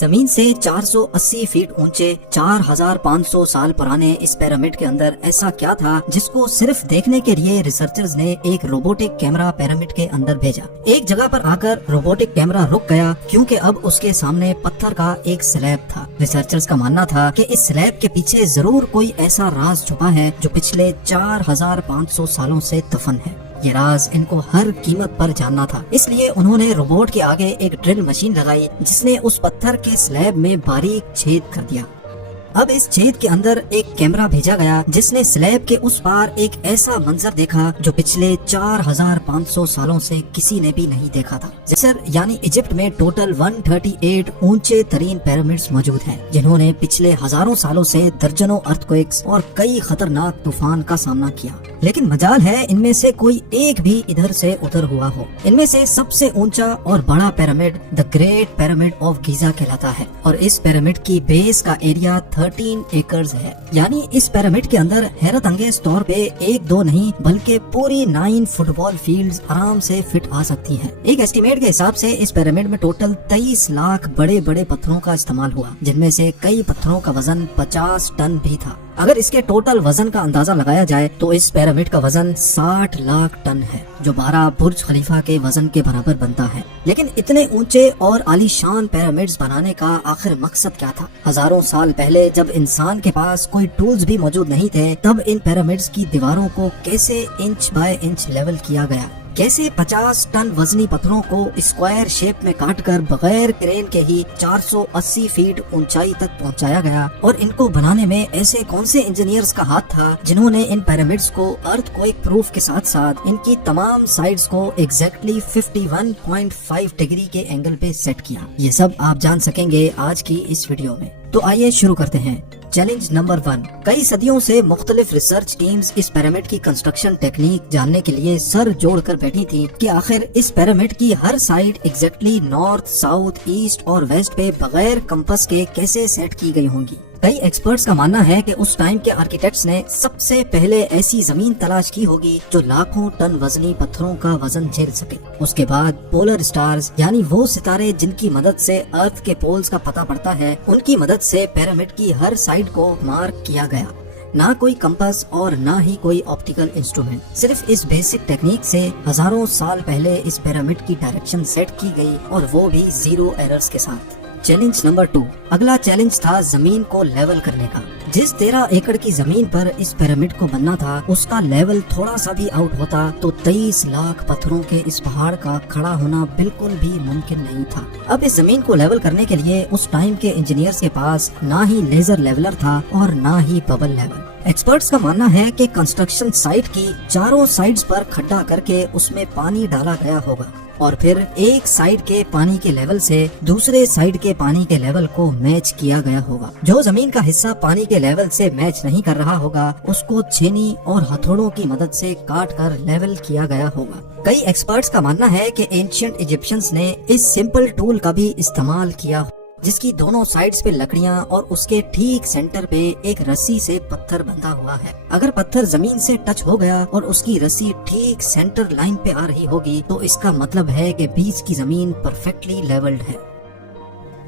زمین سے 480 فیٹ اونچے 4500 سال پرانے اس پیرامڈ کے اندر ایسا کیا تھا جس کو صرف دیکھنے کے لیے ریسرچرز نے ایک روبوٹک کیمرہ پیرامڈ کے اندر بھیجا۔ ایک جگہ پر آ کر روبوٹک کیمرہ رک گیا کیونکہ اب اس کے سامنے پتھر کا ایک سلیب تھا۔ ریسرچرز کا ماننا تھا کہ اس سلیب کے پیچھے ضرور کوئی ایسا راز چھپا ہے جو پچھلے 4500 سالوں سے دفن ہے۔ یہ راز ان کو ہر قیمت پر جاننا تھا، اس لیے انہوں نے روبوٹ کے آگے ایک ڈرل مشین لگائی جس نے اس پتھر کے سلیب میں باریک چھید کر دیا۔ اب اس چھید کے اندر ایک کیمرہ بھیجا گیا جس نے سلیب کے اس پار ایک ایسا منظر دیکھا جو پچھلے 4500 سالوں سے کسی نے بھی نہیں دیکھا تھا۔ مصر یعنی ایجپٹ میں ٹوٹل 138 اونچے ترین پیرامڈز موجود ہیں جنہوں نے پچھلے ہزاروں سالوں سے درجنوں ارتھکویکس اور کئی خطرناک طوفان کا سامنا کیا، لیکن مجال ہے ان میں سے کوئی ایک بھی ادھر سے ادھر ہوا ہو۔ ان میں سے سب سے اونچا اور بڑا pyramid the great pyramid of Giza کہلاتا ہے، اور اس پیرامڈ کی بیس کا ایریا 13 ایکڑز ہے۔ یعنی اس پیرامڈ کے اندر حیرت انگیز طور پہ ایک دو نہیں بلکہ پوری 9 فٹ بال فیلڈز آرام سے فٹ آ سکتی ہیں۔ ایک ایسٹیمیٹ کے حساب سے اس پیرامڈ میں ٹوٹل 23 لاکھ بڑے بڑے پتھروں کا استعمال ہوا، جن میں سے کئی پتھروں کا وزن 50 ٹن بھی تھا۔ اگر اس کے ٹوٹل وزن کا اندازہ لگایا جائے تو اس پیرامڈ کا وزن 60 لاکھ ٹن ہے، جو 12 برج خلیفہ کے وزن کے برابر بنتا ہے۔ لیکن اتنے اونچے اور عالی شان پیرامڈز بنانے کا آخر مقصد کیا تھا؟ ہزاروں سال پہلے جب انسان کے پاس کوئی ٹولز بھی موجود نہیں تھے، تب ان پیرامڈز کی دیواروں کو کیسے انچ بائی انچ لیول کیا گیا؟ کیسے 50 ٹن وزنی پتھروں کو اسکوائر شیپ میں کاٹ کر بغیر کرین کے ہی 480 فیٹ اونچائی تک پہنچایا گیا؟ اور ان کو بنانے میں ایسے کون سے انجینئرز کا ہاتھ تھا جنہوں نے ان پیرامڈز کو ارتھ کوئک پروف کے ساتھ ساتھ ان کی تمام سائڈز کو ایگزیکٹلی 51.5 ڈگری کے اینگل پہ سیٹ کیا؟ یہ سب آپ جان سکیں گے آج کی اس ویڈیو میں۔ تو آئیے شروع کرتے ہیں۔ Challenge number 1۔ کئی صدیوں سے مختلف ریسرچ ٹیمز اس پیرامڈ کی کنسٹرکشن ٹیکنیک جاننے کے لیے سر جوڑ کر بیٹھی تھی کہ آخر اس پیرامڈ کی ہر side exactly north, south, east اور ویسٹ پہ بغیر کمپس کے کیسے سیٹ کی گئی ہوں گی۔ کئی ایکسپرٹس کا ماننا ہے کہ اس ٹائم کے آرکیٹیکٹس نے سب سے پہلے ایسی زمین تلاش کی ہوگی جو لاکھوں ٹن وزنی پتھروں کا وزن جھیل سکے۔ اس کے بعد پولر سٹارز یعنی وہ ستارے جن کی مدد سے ارتھ کے پولز کا پتہ پڑتا ہے، ان کی مدد سے پیرامڈ کی ہر سائڈ کو مارک کیا گیا۔ نہ کوئی کمپس اور نہ ہی کوئی آپٹیکل انسٹرومنٹ، صرف اس بیسک ٹیکنیک سے ہزاروں سال پہلے اس پیرامڈ کی ڈائریکشن سیٹ کی گئی، اور وہ بھی 0 ایررز کے ساتھ۔ Challenge number 2۔ اگلا چیلنج تھا زمین کو لیول کرنے کا۔ جس 13 ایکڑ کی زمین پر اس پیرامڈ کو بننا تھا، اس کا لیول تھوڑا سا بھی آؤٹ ہوتا تو 23 لاکھ پتھروں کے اس پہاڑ کا کھڑا ہونا بالکل بھی ممکن نہیں تھا۔ اب اس زمین کو لیول کرنے کے لیے اس ٹائم کے انجینئرز کے پاس نہ ہی لیزر لیولر تھا اور نہ ہی ببل لیول۔ ایکسپرٹس کا ماننا ہے کہ کنسٹرکشن سائٹ کی چاروں سائڈز پر کھڈا کر کے اس میں پانی ڈالا گیا ہوگا، اور پھر ایک سائیڈ کے پانی کے لیول سے دوسرے سائیڈ کے پانی کے لیول کو میچ کیا گیا ہوگا۔ جو زمین کا حصہ پانی کے لیول سے میچ نہیں کر رہا ہوگا، اس کو چھینی اور ہتھوڑوں کی مدد سے کاٹ کر لیول کیا گیا ہوگا۔ کئی ایکسپرٹس کا ماننا ہے کہ اینشینٹ ایجپشنز نے اس سمپل ٹول کا بھی استعمال کیا، جس کی دونوں سائڈز پہ لکڑیاں اور اس کے ٹھیک سینٹر پہ ایک رسی سے پتھر بندھا ہوا ہے۔ اگر پتھر زمین سے ٹچ ہو گیا اور اس کی رسی ٹھیک سینٹر لائن پہ آ رہی ہوگی تو اس کا مطلب ہے کہ بیچ کی زمین پرفیکٹلی لیولڈ ہے۔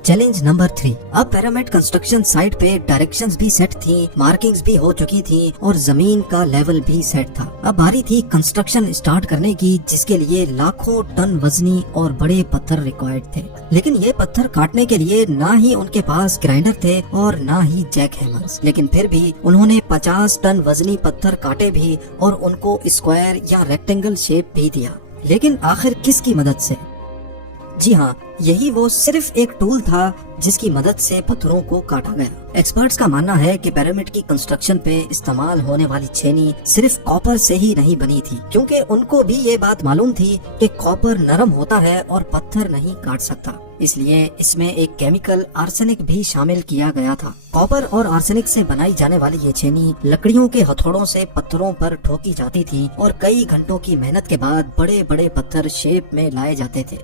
Challenge number 3۔ اب پیرامڈ کنسٹرکشن سائٹ پہ ڈائریکشنز بھی سیٹ تھیں، مارکنگز بھی ہو چکی تھیں اور زمین کا لیول بھی سیٹ تھا۔ اب باری تھی کنسٹرکشن سٹارٹ کرنے کی، جس کے لیے لاکھوں ٹن وزنی اور بڑے پتھر ریکوائرڈ تھے۔ لیکن یہ پتھر کاٹنے کے لیے نہ ہی ان کے پاس گرائنڈر تھے اور نہ ہی جیک ہیمرز، لیکن پھر بھی انہوں نے 50 ٹن وزنی پتھر کاٹے بھی اور ان کو اسکوائر یا ریکٹینگل شیپ بھی دیا۔ لیکن آخر کس کی مدد سے؟ جی ہاں، یہی وہ صرف ایک ٹول تھا جس کی مدد سے پتھروں کو کاٹا گیا۔ ایکسپرٹس کا ماننا ہے کہ پیرامڈ کی کنسٹرکشن پہ استعمال ہونے والی چھینی صرف کاپر سے ہی نہیں بنی تھی، کیونکہ ان کو بھی یہ بات معلوم تھی کہ کاپر نرم ہوتا ہے اور پتھر نہیں کاٹ سکتا، اس لیے اس میں ایک کیمیکل آرسینک بھی شامل کیا گیا تھا۔ کاپر اور آرسینک سے بنائی جانے والی یہ چھینی لکڑیوں کے ہتھوڑوں سے پتھروں پر ٹھوکی جاتی تھی اور کئی گھنٹوں کی محنت کے بعد بڑے بڑے پتھر شیپ میں لائے جاتے تھے۔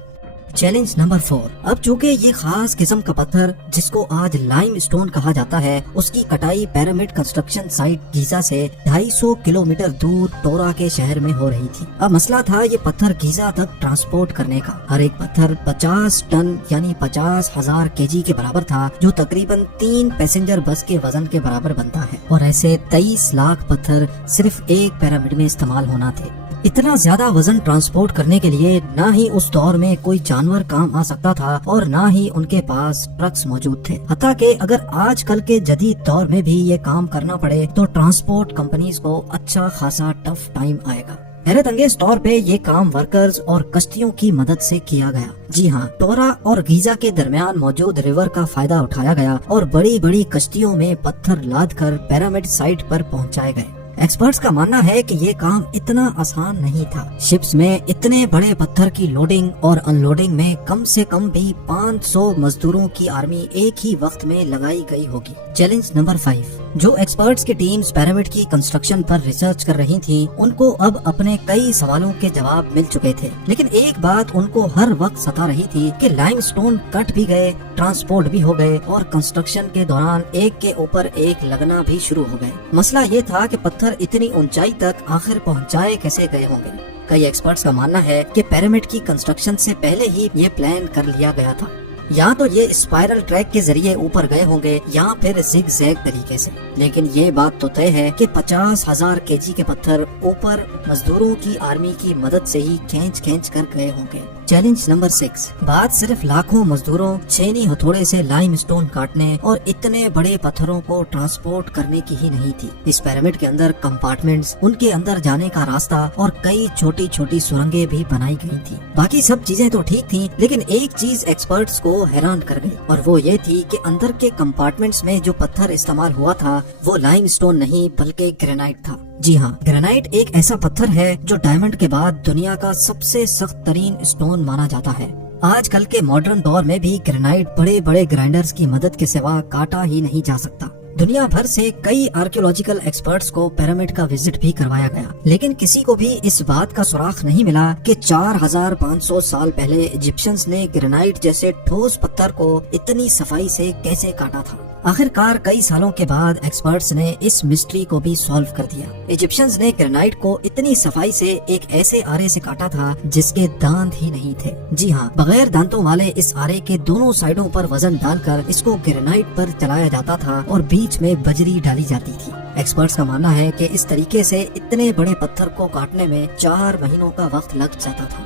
Challenge number 4۔ اب چونکہ یہ خاص قسم کا پتھر جس کو آج لائم اسٹون کہا جاتا ہے، اس کی کٹائی پیرامڈ کنسٹرکشن سائٹ گیزا سے 250 کلومیٹر دور ٹورا کے شہر میں ہو رہی تھی۔ اب مسئلہ تھا یہ پتھر گیزا تک ٹرانسپورٹ کرنے کا۔ ہر ایک پتھر 50 ٹن یعنی 50,000 kg کے برابر تھا، جو تقریباً 3 پیسنجر بس کے وزن کے برابر بنتا ہے، اور ایسے 23 لاکھ پتھر صرف ایک پیرامڈ میں استعمال ہونا تھے۔ اتنا زیادہ وزن ٹرانسپورٹ کرنے کے لیے نہ ہی اس دور میں کوئی جانور کام آ سکتا تھا اور نہ ہی ان کے پاس ٹرکس موجود تھے۔ حتیٰ کہ اگر آج کل کے جدید دور میں بھی یہ کام کرنا پڑے تو ٹرانسپورٹ کمپنیز کو اچھا خاصا ٹف ٹائم آئے گا۔ حیرت انگیز طور پہ یہ کام ورکرز اور کشتیوں کی مدد سے کیا گیا۔ جی ہاں، ٹورا اور گیزا کے درمیان موجود ریور کا فائدہ اٹھایا گیا اور بڑی بڑی کشتیوں میں پتھر لاد کر پیرامڈ سائٹ پر پہنچائے گئے۔ ایکسپرٹس کا ماننا ہے کہ یہ کام اتنا آسان نہیں تھا۔ شپس میں اتنے بڑے پتھر کی لوڈنگ اور ان لوڈنگ میں کم سے کم بھی 500 مزدوروں کی آرمی ایک ہی وقت میں لگائی گئی ہوگی۔ Challenge number 5۔ جو ایکسپرٹس کی ٹیمز پیرامڈ کی کنسٹرکشن پر ریسرچ کر رہی تھیں، ان کو اب اپنے کئی سوالوں کے جواب مل چکے تھے، لیکن ایک بات ان کو ہر وقت ستا رہی تھی کہ لائم سٹون کٹ بھی گئے، ٹرانسپورٹ بھی ہو گئے اور کنسٹرکشن کے دوران ایک کے اوپر ایک لگنا بھی شروع ہو گئے۔ مسئلہ یہ تھا کہ پتھر اتنی اونچائی تک آخر پہنچائے کیسے گئے ہوں گے۔ کئی ایکسپرٹس کا ماننا ہے کہ پیرامڈ کی کنسٹرکشن سے پہلے ہی یہ پلان کر لیا گیا تھا، یا تو یہ اسپائرل ٹریک کے ذریعے اوپر گئے ہوں گے یا پھر زگ زیگ طریقے سے، لیکن یہ بات تو طے ہے کہ 50,000 kg کے پتھر اوپر مزدوروں کی آرمی کی مدد سے ہی کھینچ کر گئے ہوں گے۔ Challenge number 6۔ بات صرف لاکھوں مزدوروں چھینی ہتھوڑے سے لائم سٹون کاٹنے اور اتنے بڑے پتھروں کو ٹرانسپورٹ کرنے کی ہی نہیں تھی۔ اس پیرامڈ کے اندر کمپارٹمنٹس، ان کے اندر جانے کا راستہ اور کئی چھوٹی چھوٹی سرنگیں بھی بنائی گئی تھی۔ باقی سب چیزیں تو ٹھیک تھیں، لیکن ایک چیز ایکسپرٹس کو حیران کر گئی، اور وہ یہ تھی کہ اندر کے کمپارٹمنٹس میں جو پتھر استعمال ہوا تھا وہ لائم سٹون نہیں بلکہ گرینائٹ تھا۔ جی ہاں، گرینائٹ ایک ایسا پتھر ہے جو ڈائمنڈ کے بعد دنیا کا سب سے سخت ترین سٹون مانا جاتا ہے۔ آج کل کے ماڈرن دور میں بھی گرینائٹ بڑے بڑے گرائنڈرز کی مدد کے سوا کاٹا ہی نہیں جا سکتا۔ دنیا بھر سے کئی آرکیولوجیکل ایکسپرٹس کو پیرامڈ کا وزٹ بھی کروایا گیا، لیکن کسی کو بھی اس بات کا سراغ نہیں ملا کہ 4500 سال پہلے ایجپشنز نے گرینائٹ جیسے ٹھوس پتھر کو اتنی صفائی سے کیسے کاٹا تھا۔ آخر کار کئی سالوں کے بعد ایکسپرٹس نے اس مسٹری کو بھی سالو کر دیا۔ ایجپشنز نے گرینائٹ کو اتنی صفائی سے ایک ایسے آرے سے کاٹا تھا جس کے دانت ہی نہیں تھے۔ جی ہاں، بغیر دانتوں والے اس آرے کے دونوں سائڈوں پر وزن ڈال کر اس کو گرینائٹ پر چلایا جاتا تھا اور بیچ میں بجری ڈالی جاتی تھی۔ ایکسپرٹس کا ماننا ہے کہ اس طریقے سے اتنے بڑے پتھر کو کاٹنے میں 4 مہینوں کا وقت لگ جاتا تھا۔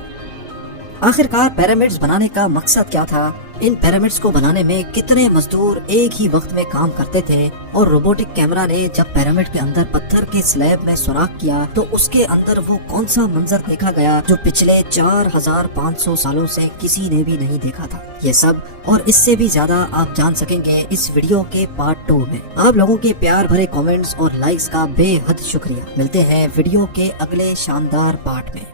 آخرکار پیرامڈز بنانے کا مقصد کیا تھا؟ ان پیرامڈز کو بنانے میں کتنے مزدور ایک ہی وقت میں کام کرتے تھے؟ اور روبوٹک کیمرہ نے جب پیرامڈ کے اندر پتھر کے سلیب میں سوراخ کیا تو اس کے اندر وہ کون سا منظر دیکھا گیا جو پچھلے 4500 سالوں سے کسی نے بھی نہیں دیکھا تھا؟ یہ سب اور اس سے بھی زیادہ آپ جان سکیں گے اس ویڈیو کے پارٹ 2 میں۔ آپ لوگوں کے پیار بھرے کامنٹس اور لائکس کا بے حد شکریہ۔ ملتے ہیں ویڈیو کے اگلے شاندار پارٹ میں۔